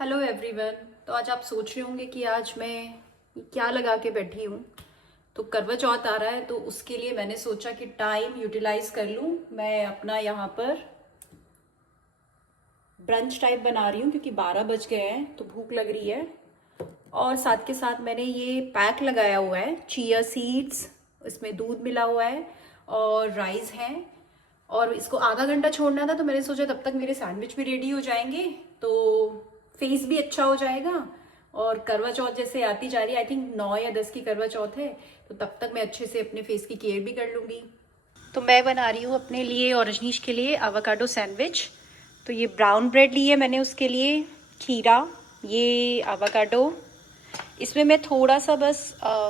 Hello everyone. तो आज आप सोच रहे होंगे कि आज मैं क्या लगा के बैठी हूँ। तो करवा चौथ आ रहा है, तो उसके लिए मैंने सोचा कि टाइम यूटिलाइज कर लूँ। मैं अपना यहाँ पर ब्रंच टाइप बना रही हूँ क्योंकि 12 बज गए हैं तो भूख लग रही है। और साथ के साथ मैंने ये पैक लगाया हुआ है, चिया सीड्स, इसमें दूध मिला हुआ है और राइस है। और इसको आधा घंटा छोड़ना था, तो मैंने सोचा तब तक मेरे सैंडविच भी रेडी हो जाएंगे, तो फेस भी अच्छा हो जाएगा। और करवा चौथ जैसे आती जा रही है, आई थिंक 9 या 10 की करवा चौथ है, तो तब तक मैं अच्छे से अपने फेस की केयर भी कर लूँगी। तो मैं बना रही हूँ अपने लिए और रजनीश के लिए आवाकाडो सैंडविच। तो ये ब्राउन ब्रेड ली है मैंने, उसके लिए खीरा, ये आवाकाडो, इसमें मैं थोड़ा सा बस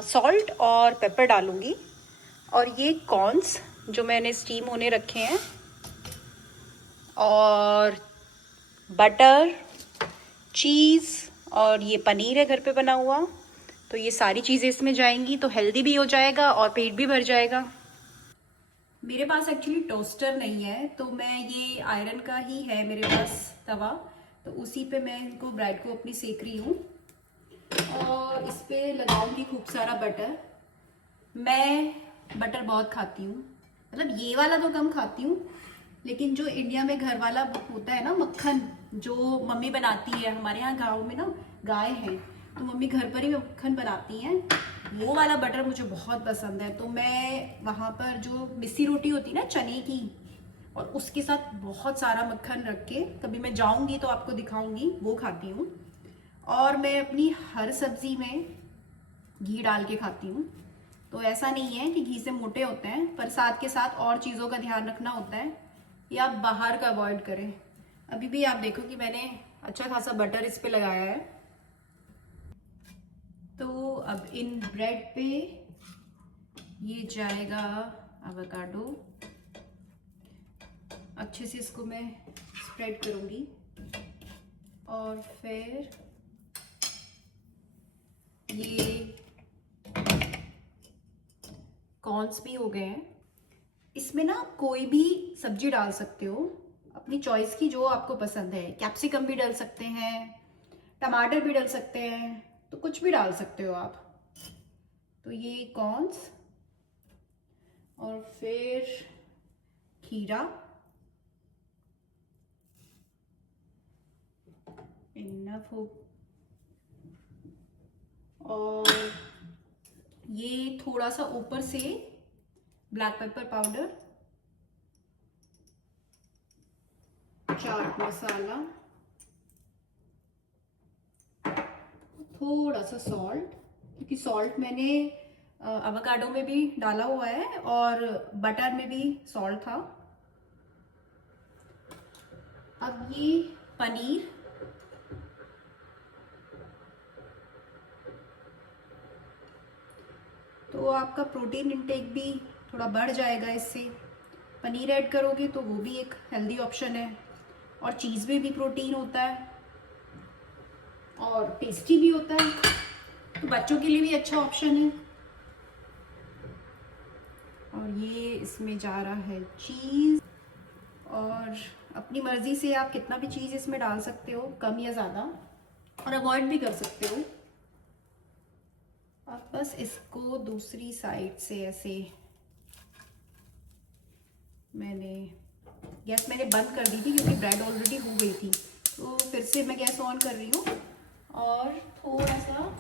सॉल्ट और पेपर डालूंगी। और ये कॉर्न्स जो मैंने स्टीम होने रखे हैं, और बटर, चीज़, और ये पनीर है घर पे बना हुआ। तो ये सारी चीज़ें इसमें जाएंगी, तो हेल्दी भी हो जाएगा और पेट भी भर जाएगा। मेरे पास एक्चुअली टोस्टर नहीं है, तो मैं ये आयरन का ही है मेरे पास तवा, तो उसी पे मैं इनको ब्रेड को अपनी सेक रही हूँ। और इस पे लगाऊंगी खूब सारा बटर। मैं बटर बहुत खाती हूँ, मतलब ये वाला तो कम खाती हूँ, लेकिन जो इंडिया में घर वाला होता है ना मक्खन, जो मम्मी बनाती है, हमारे यहाँ गाँव में ना गाय है, तो मम्मी घर पर ही मक्खन बनाती हैं, वो वाला बटर मुझे बहुत पसंद है। तो मैं वहाँ पर जो मिस्सी रोटी होती है ना चने की, और उसके साथ बहुत सारा मक्खन रख के, कभी मैं जाऊँगी तो आपको दिखाऊंगी, वो खाती हूँ। और मैं अपनी हर सब्जी में घी डाल के खाती हूँ। तो ऐसा नहीं है कि घी से मोटे होते हैं, पर साथ के साथ और चीज़ों का ध्यान रखना होता है, या आप बाहर का अवॉइड करें। अभी भी आप देखो कि मैंने अच्छा खासा बटर इस पे लगाया है। तो अब इन ब्रेड पे ये जाएगा एवोकाडो, अच्छे से इसको मैं स्प्रेड करूँगी। और फिर ये कॉर्न्स भी हो गए हैं। इसमें ना कोई भी सब्जी डाल सकते हो अपनी चॉइस की, जो आपको पसंद है। कैप्सिकम भी डाल सकते हैं, टमाटर भी डाल सकते हैं, तो कुछ भी डाल सकते हो आप। तो ये कॉर्न्स, और फिर खीरा, इनफ हो। और ये थोड़ा सा ऊपर से black pepper powder, chaat masala, थोड़ा सा सॉल्ट, क्योंकि सॉल्ट मैंने एवोकाडो में भी डाला हुआ है और बटर में भी सॉल्ट था। अब ये पनीर, तो आपका प्रोटीन इंटेक भी थोड़ा बढ़ जाएगा इससे। पनीर ऐड करोगे तो वो भी एक हेल्दी ऑप्शन है, और चीज़ में भी प्रोटीन होता है और टेस्टी भी होता है, तो बच्चों के लिए भी अच्छा ऑप्शन है। और ये इसमें जा रहा है चीज़, और अपनी मर्ज़ी से आप कितना भी चीज़ इसमें डाल सकते हो, कम या ज़्यादा, और अवॉइड भी कर सकते हो। अब बस इसको दूसरी साइड से ऐसे, गैस मैंने बंद कर दी थी क्योंकि ब्रेड ऑलरेडी हो गई थी, तो फिर से मैं गैस ऑन कर रही हूँ। और थोड़ा सा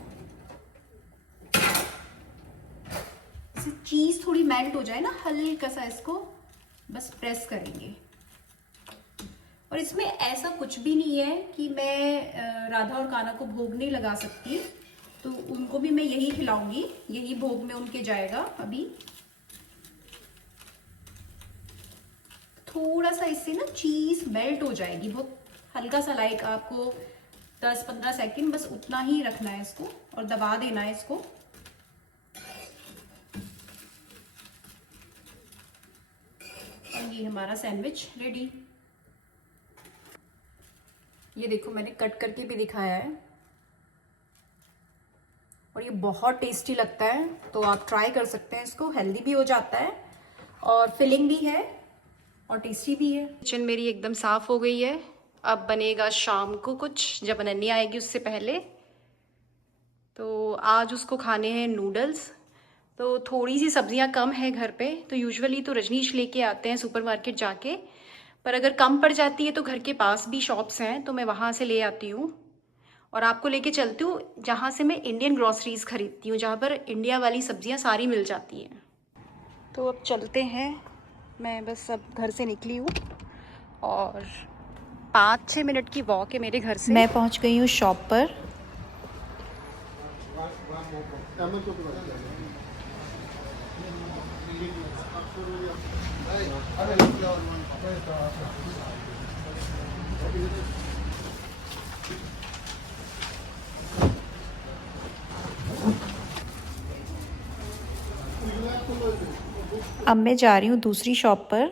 चीज़ थोड़ी मेल्ट हो जाए ना, हल्का सा इसको बस प्रेस करेंगे। और इसमें ऐसा कुछ भी नहीं है कि मैं राधा और कान्हा को भोग नहीं लगा सकती, तो उनको भी मैं यही खिलाऊंगी, यही भोग में उनके जाएगा। अभी थोड़ा सा इससे ना चीज़ मेल्ट हो जाएगी, बहुत हल्का सा, लाइक आपको 10-15 सेकंड बस उतना ही रखना है इसको, और दबा देना है इसको। और ये हमारा सैंडविच रेडी। ये देखो मैंने कट करके भी दिखाया है, और ये बहुत टेस्टी लगता है, तो आप ट्राई कर सकते हैं इसको। हेल्दी भी हो जाता है और फिलिंग भी है और टेस्टी भी है। किचन मेरी एकदम साफ हो गई है, अब बनेगा शाम को कुछ, जब अनन्या आएगी उससे पहले। तो आज उसको खाने हैं नूडल्स। तो थोड़ी सी सब्जियां कम है घर पे, तो यूजुअली तो रजनीश लेके आते हैं सुपरमार्केट जाके, पर अगर कम पड़ जाती है तो घर के पास भी शॉप्स हैं तो मैं वहाँ से ले आती हूँ। और आपको लेके चलती हूँ जहाँ से मैं इंडियन ग्रॉसरीज खरीदती हूँ, जहाँ पर इंडिया वाली सब्जियाँ सारी मिल जाती हैं। तो अब चलते हैं, मैं बस अब घर से निकली हूँ और 5-6 मिनट की वॉक है मेरे घर से। मैं पहुँच गई हूँ शॉप पर। अब मैं जा रही हूँ दूसरी शॉप पर।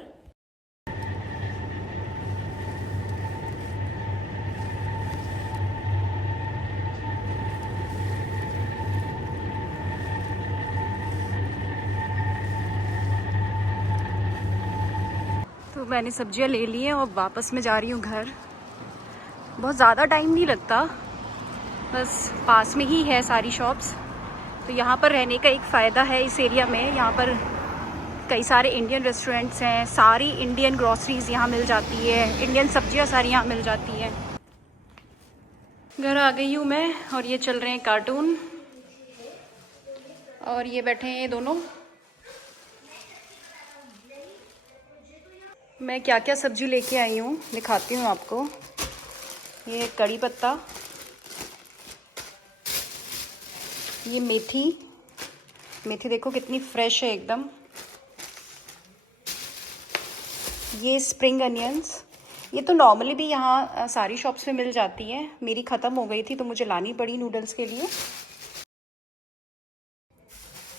तो मैंने सब्जियां ले ली हैं और वापस मैं जा रही हूँ घर। बहुत ज़्यादा टाइम नहीं लगता, बस पास में ही है सारी शॉप्स। तो यहाँ पर रहने का एक फ़ायदा है इस एरिया में, यहाँ पर कई सारे इंडियन रेस्टोरेंट्स हैं, सारी इंडियन ग्रॉसरीज यहाँ मिल जाती है, इंडियन सब्जियाँ सारी यहाँ मिल जाती हैं। घर आ गई हूँ मैं और ये चल रहे हैं कार्टून और ये बैठे हैं ये दोनों। मैं क्या क्या सब्जी लेके आई हूँ दिखाती हूँ आपको। ये कड़ी पत्ता, ये मेथी, मेथी देखो कितनी फ्रेश है एकदम। ये स्प्रिंग अनियंस, ये तो नॉर्मली भी यहाँ सारी शॉप्स में मिल जाती है, मेरी ख़त्म हो गई थी तो मुझे लानी पड़ी नूडल्स के लिए।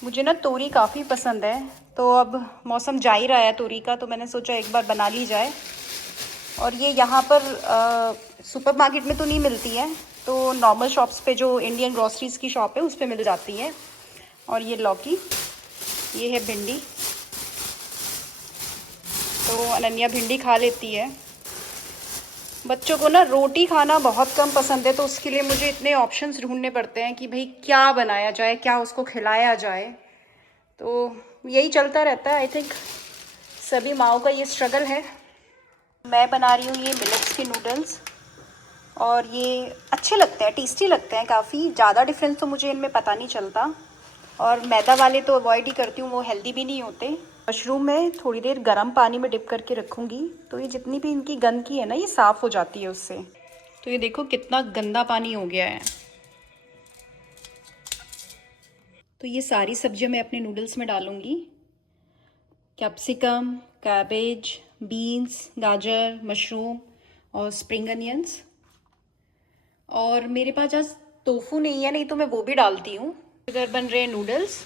मुझे ना तोरी काफ़ी पसंद है, तो अब मौसम जा ही रहा है तोरी का, तो मैंने सोचा एक बार बना ली जाए। और ये यहाँ पर सुपरमार्केट में तो नहीं मिलती है, तो नॉर्मल शॉप्स पे जो इंडियन ग्रॉसरीज की शॉप है उस पे मिल जाती है। और ये लौकी, ये है भिंडी, तो अनन्या भिंडी खा लेती है। बच्चों को ना रोटी खाना बहुत कम पसंद है, तो उसके लिए मुझे इतने ऑप्शंस ढूंढने पड़ते हैं कि भाई क्या बनाया जाए, क्या उसको खिलाया जाए। तो यही चलता रहता है, आई थिंक सभी माओं का ये स्ट्रगल है। मैं बना रही हूँ ये मिलेट्स के नूडल्स और ये अच्छे लगते हैं, टेस्टी लगते हैं काफ़ी। ज़्यादा डिफरेंस तो मुझे इनमें पता नहीं चलता, और मैदा वाले तो अवॉइड ही करती हूँ, वो हेल्दी भी नहीं होते। मशरूम में थोड़ी देर गर्म पानी में डिप करके रखूँगी, तो ये जितनी भी इनकी गंदगी है ना ये साफ़ हो जाती है उससे। तो ये देखो कितना गंदा पानी हो गया है। तो ये सारी सब्जियां मैं अपने नूडल्स में डालूँगी, कैप्सिकम, कैबेज, बीन्स, गाजर, मशरूम और स्प्रिंग अनियंस। और मेरे पास आज टोफू नहीं है, नहीं तो मैं वो भी डालती हूँ। इधर बन रहे हैं नूडल्स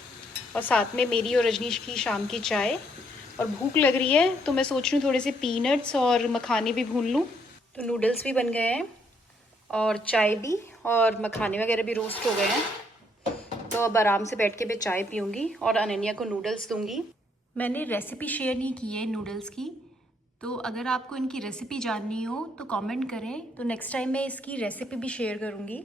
और साथ में मेरी और रजनीश की शाम की चाय। और भूख लग रही है तो मैं सोच रही हूँ थोड़े से पीनट्स और मखाने भी भून लूँ। तो नूडल्स भी बन गए हैं और चाय भी, और मखाने वगैरह भी रोस्ट हो गए हैं। तो अब आराम से बैठ के मैं चाय पीऊँगी और अनन्या को नूडल्स दूँगी। मैंने रेसिपी शेयर नहीं की है नूडल्स की, तो अगर आपको इनकी रेसिपी जाननी हो तो कमेंट करें, तो नेक्स्ट टाइम मैं इसकी रेसिपी भी शेयर करूँगी।